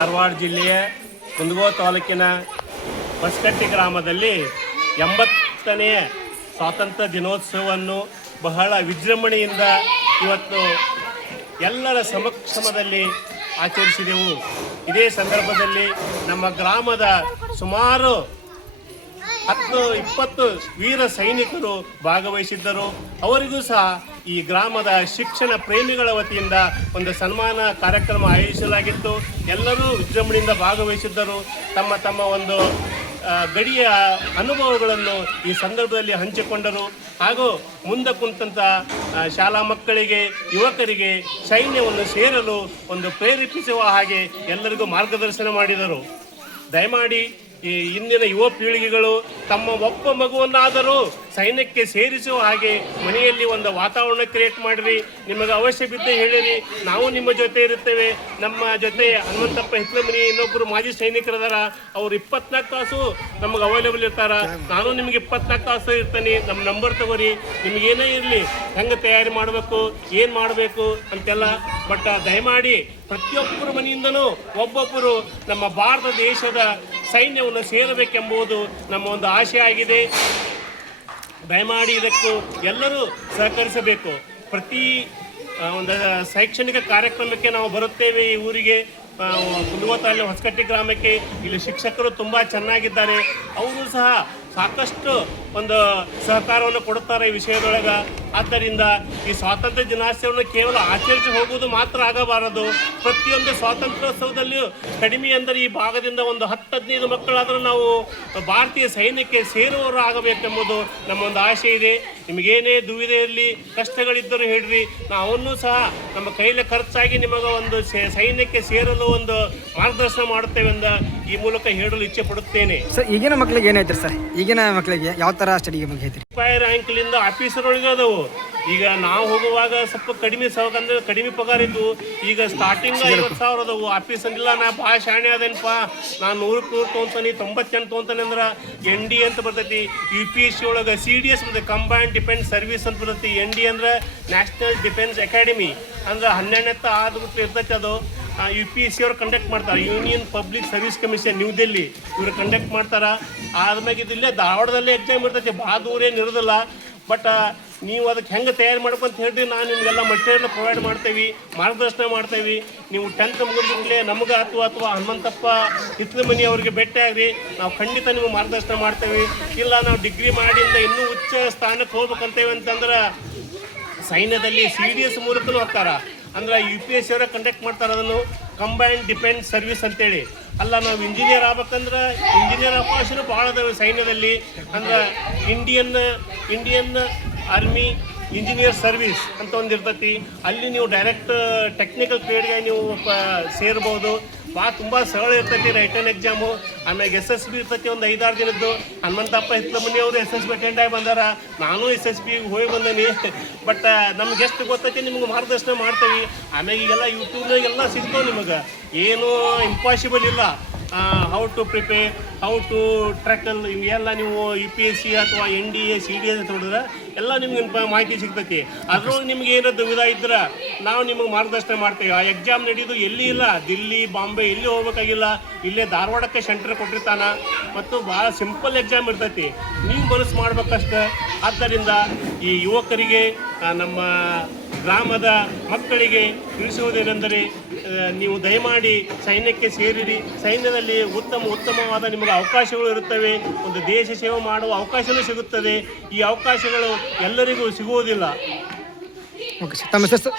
ಧಾರವಾಡ ಜಿಲ್ಲೆಯ ಕುಂದಗೋಳ ತಾಲೂಕಿನ ಹೊಸಕಟ್ಟಿ ಗ್ರಾಮದಲ್ಲಿ 80ನೇ ಸ್ವಾತಂತ್ರ್ಯ ದಿನೋತ್ಸವವನ್ನು ಬಹಳ ವಿಜೃಂಭಣೆಯಿಂದ ಇವತ್ತು ಎಲ್ಲರ ಸಮಕ್ಷಮದಲ್ಲಿ ಆಚರಿಸಿದೆವು. ಇದೇ ಸಂದರ್ಭದಲ್ಲಿ ನಮ್ಮ ಗ್ರಾಮದ ಸುಮಾರು 10-20 ವೀರ ಸೈನಿಕರು ಭಾಗವಹಿಸಿದ್ದರು. ಅವರಿಗೂ ಸಹ ಈ ಗ್ರಾಮದ ಶಿಕ್ಷಣ ಪ್ರೇಮಿಗಳ ವತಿಯಿಂದ ಒಂದು ಸನ್ಮಾನ ಕಾರ್ಯಕ್ರಮ ಆಯೋಜಿಸಲಾಗಿತ್ತು. ಎಲ್ಲರೂ ವಿಜೃಂಭಣೆಯಿಂದ ಭಾಗವಹಿಸಿದ್ದರು. ತಮ್ಮ ತಮ್ಮ ಒಂದು ಗಡಿಯ ಅನುಭವಗಳನ್ನು ಈ ಸಂದರ್ಭದಲ್ಲಿ ಹಂಚಿಕೊಂಡರು. ಹಾಗೂ ಮುಂದೆ ಕುಂತಂಥ ಶಾಲಾ ಮಕ್ಕಳಿಗೆ, ಯುವಕರಿಗೆ ಸೈನ್ಯವನ್ನು ಸೇರಲು ಒಂದು ಪ್ರೇರೇಪಿಸುವ ಹಾಗೆ ಎಲ್ಲರಿಗೂ ಮಾರ್ಗದರ್ಶನ ಮಾಡಿದರು. ದಯಮಾಡಿ ಈ ಇಂದಿನ ಯುವ ಪೀಳಿಗೆಗಳು ತಮ್ಮ ಒಬ್ಬ ಮಗುವನ್ನಾದರೂ ಸೈನ್ಯಕ್ಕೆ ಸೇರಿಸುವ ಹಾಗೆ ಮನೆಯಲ್ಲಿ ಒಂದು ವಾತಾವರಣ ಕ್ರಿಯೇಟ್ ಮಾಡಿರಿ. ನಿಮಗೆ ಅವಶ್ಯ ಬಿದ್ದರೆ ಹೇಳಿರಿ, ನಾವು ನಿಮ್ಮ ಜೊತೆ ಇರುತ್ತೇವೆ. ನಮ್ಮ ಜೊತೆ ಹನುಮಂತಪ್ಪ ಹಿತ್ಲಮನಿ ಇನ್ನೊಬ್ಬರು ಮಾಜಿ ಸೈನಿಕರದಾರ, ಅವ್ರು 24 ತಾಸು ನಮಗೆ ಅವೈಲೇಬಲ್ ಇರ್ತಾರ. ನಾನು ನಿಮಗೆ 24 ತಾಸು ಇರ್ತೀನಿ. ನಮ್ಮ ನಂಬರ್ ತಗೋರಿ. ನಿಮಗೇನೇ ಇರಲಿ, ಹೆಂಗೆ ತಯಾರಿ ಮಾಡಬೇಕು, ಏನು ಮಾಡಬೇಕು ಅಂತೆಲ್ಲ. ಬಟ್ ದಯಮಾಡಿ ಪ್ರತಿಯೊಬ್ಬರ ಮನೆಯಿಂದನೂ ಒಬ್ಬೊಬ್ಬರು ನಮ್ಮ ಭಾರತ ದೇಶದ ಸೈನ್ಯವನ್ನು ಸೇರಬೇಕೆಂಬುದು ನಮ್ಮ ಒಂದು ಆಶೆ ಆಗಿದೆ. ದಯಮಾಡಿ ಇದಕ್ಕೂ ಎಲ್ಲರೂ ಸಹಕರಿಸಬೇಕು. ಪ್ರತಿ ಒಂದು ಶೈಕ್ಷಣಿಕ ಕಾರ್ಯಕ್ರಮಕ್ಕೆ ನಾವು ಬರುತ್ತೇವೆ. ಈ ಊರಿಗೆ ಕುಂದಗೋಳ ತಾಲೂಕಿನ ಹೊಸಕಟ್ಟಿ ಗ್ರಾಮಕ್ಕೆ ಇಲ್ಲಿ ಶಿಕ್ಷಕರು ತುಂಬ ಚೆನ್ನಾಗಿದ್ದಾರೆ. ಅವರು ಸಹ ಸಾಕಷ್ಟು ಒಂದು ಸಹಕಾರವನ್ನು ಕೊಡುತ್ತಾರೆ ಈ ವಿಷಯದೊಳಗೆ. ಆದ್ದರಿಂದ ಈ ಸ್ವಾತಂತ್ರ್ಯ ದಿನಾಚರಣೆಯನ್ನು ಕೇವಲ ಆಚರಿಸಿ ಹೋಗುವುದು ಮಾತ್ರ ಆಗಬಾರದು. ಪ್ರತಿಯೊಂದು ಸ್ವಾತಂತ್ರ್ಯೋತ್ಸವದಲ್ಲಿಯೂ ಕಡಿಮೆ ಅಂದರೆ ಈ ಭಾಗದಿಂದ ಒಂದು 10-15 ಮಕ್ಕಳಾದರೂ ನಾವು ಭಾರತೀಯ ಸೈನ್ಯಕ್ಕೆ ಸೇರುವವರು ಆಗಬೇಕೆಂಬುದು ನಮ್ಮೊಂದು ಆಶೆ ಇದೆ. ನಿಮಗೇನೇ ದುವಿಧೆ ಇರಲಿ, ಕಷ್ಟಗಳಿದ್ದರೂ ಹೇಳ್ರಿ, ನಾವನ್ನೂ ಸಹ ನಮ್ಮ ಕೈಲಿ ಖರ್ಚಾಗಿ ನಿಮಗೆ ಒಂದು ಸೈನ್ಯಕ್ಕೆ ಸೇರಲು ಒಂದು ಮಾರ್ಗದರ್ಶನ ಮಾಡುತ್ತೇವೆ ಎಂದು ಈ ಮೂಲಕ ಹೇಳಲು ಇಚ್ಛೆ ಪಡುತ್ತೇನೆ. ಸರ್, ಈಗಿನ ಮಕ್ಕಳಿಗೆ ಏನಾಯ್ತು ಸರ್? ಈಗಿನ ಮಕ್ಕಳಿಗೆ ಯಾವ ಥರ ಸ್ಟಡಿಗೆ ಮುಗಿಯೈತಿ? ರ್ಯಾಂಕ್ಲಿಂದ ಆಫೀಸರ್ ಒಳಗೆ ಅದಾವು. ಈಗ ನಾವು ಹೋಗುವಾಗ ಸ್ವಲ್ಪ ಕಡಿಮೆ ಅಂದ್ರೆ ಕಡಿಮೆ ಪಗಾರ ಇದ್ದು, ಈಗ ಸ್ಟಾರ್ಟಿಂಗ್ 50,000 ಅದಾವು. ಆಫೀಸ್ ಅಂದಿಲ್ಲ, ನಾ ಭಾಳ ಶಾಣೆ ಅದೇನಪ್ಪ, ನಾನು 100 ತೊಗೊಂತಾನೆ, 98 ತೊಗೊಂತಾನೆ ಅಂದ್ರೆ ND ಅಂತ ಬರ್ತೈತಿ. UPSC ಒಳಗೆ CDS ಬರ್ತೈತಿ, ಕಂಬೈನ್ಡ್ ಡಿಫೆನ್ಸ್ ಸರ್ವಿಸ್ ಅಂತ ಬರ್ತೈತಿ. ND ಅಂದ್ರೆ ನ್ಯಾಷನಲ್ ಡಿಫೆನ್ಸ್ ಅಕಾಡೆಮಿ ಅಂದ್ರೆ 12ನೇ ಆದ್ಬಿಟ್ಟು ಇರ್ತೈತಿ. ಅದು UPSC ಅವ್ರು ಕಂಡಕ್ಟ್ ಮಾಡ್ತಾರೆ. Union public service commission new Delhi ಇವರು ಕಂಡಕ್ಟ್ ಮಾಡ್ತಾರೆ. ಆದ್ಮೇಲೆ ಇದು ಇಲ್ಲೇ ಧಾರವಾಡದಲ್ಲೇ ಎಕ್ಸಾಮ್ ಇರ್ತೈತಿ, ಭಾಳ ದೂರ ಏನು ಇರೋದಿಲ್ಲ. ಬಟ್ ನೀವು ಅದಕ್ಕೆ ಹೆಂಗೆ ತಯಾರು ಮಾಡ್ಬೇಕಂತ ಹೇಳ್ರಿ, ನಾನು ನಿಮಗೆಲ್ಲ ಮಟೀರಿಯಲ್ ಪ್ರೊವೈಡ್ ಮಾಡ್ತೇವೆ, ಮಾರ್ಗದರ್ಶನ ಮಾಡ್ತೇವೆ. ನೀವು 10th ಮುಗಿದ್ಮೇಲೆ ನಮ್ಗೆ ಅಥವಾ ಹನುಮಂತಪ್ಪ ಹಿತ್ಲಮನಿ ಅವರಿಗೆ ಭೇಟಿ ಆಗ್ರಿ, ನಾವು ಖಂಡಿತ ನಿಮಗೆ ಮಾರ್ಗದರ್ಶನ ಮಾಡ್ತೇವೆ. ಇಲ್ಲ ನಾವು ಡಿಗ್ರಿ ಮಾಡಿಂದ ಇನ್ನೂ ಉಚ್ಚ ಸ್ಥಾನಕ್ಕೆ ಹೋಗ್ಬೇಕಂತೇವೆ ಅಂತಂದ್ರೆ ಸೈನ್ಯದಲ್ಲಿ CDS ಮೂಲಕನೂ ಹೋಗ್ತಾರೆ. ಅಂದ್ರೆ UPSC ಅವರೇ ಕಂಡಕ್ಟ್ ಮಾಡ್ತಾರೆ. ಅದನ್ನು ಕಂಬೈನ್ಡ್ ಡಿಫೆನ್ಸ್ ಸರ್ವಿಸ್ ಅಂತೇಳಿ. ಅಲ್ಲ, ನಾವು ಇಂಜಿನಿಯರ್ ಆಗ್ಬೇಕಂದ್ರೆ ಇಂಜಿನಿಯರ್ ಅವಕಾಶನೂ ಭಾಳ ಅದಾವೆ ಸೈನ್ಯದಲ್ಲಿ. ಅಂದ್ರೆ ಇಂಡಿಯನ್ ಆರ್ಮಿ ಇಂಜಿನಿಯರ್ ಸರ್ವಿಸ್ ಅಂತ ಒಂದು ಇರ್ತೈತಿ. ಅಲ್ಲಿ ನೀವು ಡೈರೆಕ್ಟ್ ಟೆಕ್ನಿಕಲ್ ಪೀರಿಯಡ್ಗೆ ನೀವು ಸೇರ್ಬೋದು. ತುಂಬ ಸರಳ ಇರ್ತೈತಿ ರೈಟನ್ ಎಕ್ಸಾಮು. ಆಮೇಲೆ SSB ಇರ್ತೈತಿ, ಒಂದು 5-6 ದಿನದ್ದು. ಹನುಮಂತಪ್ಪ ಹಿತ್ಲಮನಿ ಅವರು SSB ಅಟೆಂಡ್ ಆಗಿ ಬಂದಾರ, ನಾನು SSB ಹೋಗಿ ಬಂದೀನಿ. ಬಟ್ ನಮ್ಗೆ ಎಷ್ಟು ಗೊತ್ತೈತಿ ನಿಮ್ಗೆ ಮಾರ್ಗದರ್ಶನ ಮಾಡ್ತೇವೆ. ಆಮೇಲೆ ಈಗೆಲ್ಲ ಯೂಟ್ಯೂಬ್ನಾಗೆಲ್ಲ ಸಿಗ್ತಾವೆ. ನಿಮಗೆ ಏನೂ ಇಂಪಾಸಿಬಲ್ ಇಲ್ಲ. How to prepare, how to tackle, ಹಿಂಗೆಲ್ಲ ನೀವು UPSC ಅಥವಾ NDA CDS ಅಂತ ನೋಡಿದ್ರೆ ಎಲ್ಲ ನಿಮ್ಗೆ ಮಾಹಿತಿ ಸಿಗ್ತೈತಿ. ಅದ್ರೊಳಗೆ ನಿಮ್ಗೆ ಏನೋ ದುವಿಧ ಇದ್ರೆ ನಾವು ನಿಮಗೆ ಮಾರ್ಗದರ್ಶನ ಮಾಡ್ತೇವೆ. ಆ ಎಕ್ಸಾಮ್ ನಡೆಯೋದು ಎಲ್ಲಿ ಇಲ್ಲ, ದಿಲ್ಲಿ, ಬಾಂಬೆ ಎಲ್ಲಿ ಹೋಗ್ಬೇಕಾಗಿಲ್ಲ, ಇಲ್ಲೇ ಧಾರವಾಡಕ್ಕೆ ಸೆಂಟರ್ ಕೊಟ್ಟಿರ್ತಾನ. ಮತ್ತು ಭಾಳ ಸಿಂಪಲ್ ಎಕ್ಸಾಮ್ ಇರ್ತೈತಿ, ನೀವು ಮನಸ್ಸು ಮಾಡ್ಬೇಕಷ್ಟೆ. ಆದ್ದರಿಂದ ಈ ಯುವಕರಿಗೆ, ನಮ್ಮ ಗ್ರಾಮದ ಮಕ್ಕಳಿಗೆ ತಿಳಿಸುವುದೇನೆಂದರೆ, ನೀವು ದಯಮಾಡಿ ಸೈನ್ಯಕ್ಕೆ ಸೇರಿರಿ. ಸೈನ್ಯದಲ್ಲಿ ಉತ್ತಮವಾದ ನಿಮಗೆ ಅವಕಾಶಗಳು ಇರುತ್ತವೆ. ಒಂದು ದೇಶ ಸೇವೆ ಮಾಡುವ ಅವಕಾಶವೂ ಸಿಗುತ್ತದೆ. ಈ ಅವಕಾಶಗಳು ಎಲ್ಲರಿಗೂ ಸಿಗುವುದಿಲ್ಲ. ಓಕೆ ಸರ್, ತಮ್ಮ ಹೆಸರು?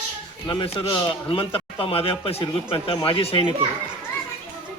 ನಮ್ಮ ಹೆಸರು ಹನುಮಂತಪ್ಪ ಮಾದೇವಪ್ಪ ಸಿರುಗುಪ್ಪೆ ಅಂತ, ಮಾಜಿ ಸೈನಿಕರು.